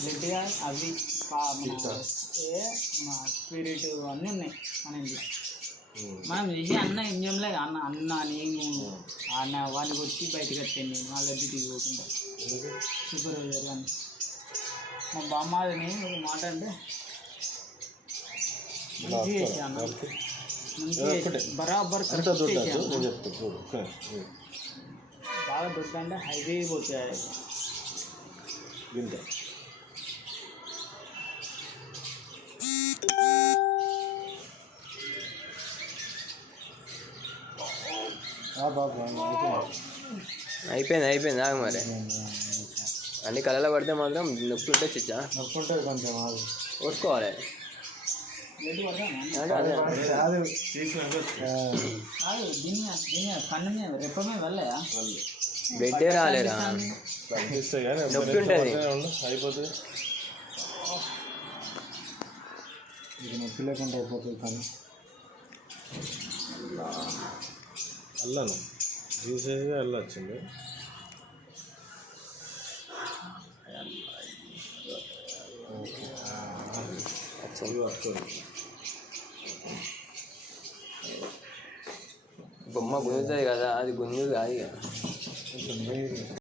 బ్లడ్గా అవి మా స్పిరిట్ అన్నీ ఉన్నాయి మనకి. మనం చేసి అన్న ఇంజంలే అన్న నేను అన్న వాడిని కొట్టి బయటకు వచ్చాను మళ్ళీ డ్యూటీకి పోకుండా సూపర్వైజర్ అని. మా బామ్మాదిని ఒక మాట అంటే మంచి చేసా అన్న, మంచి బరాబర్ బాగా దొరుకుతా అంటే హైవే పోతాయి. అయిపోయింది ఆగు మరి. అన్ని కళలో పడితే మాత్రం నొప్పి ఉంటే చిచ్చా నొప్పి ఉంటుంది కొంచెం ఓసుకోవాలి. బెడ్డే రాలేరా నొప్పి ఉంటుంది. అయిపోతుంది ఇది నొప్పి లేకుండా అయిపోతుంది. కానీ అల్లను చూసేసి వెళ్ళొచ్చింది. బొమ్మ గుంజుతుంది కదా, అది గుంజుది కాదు.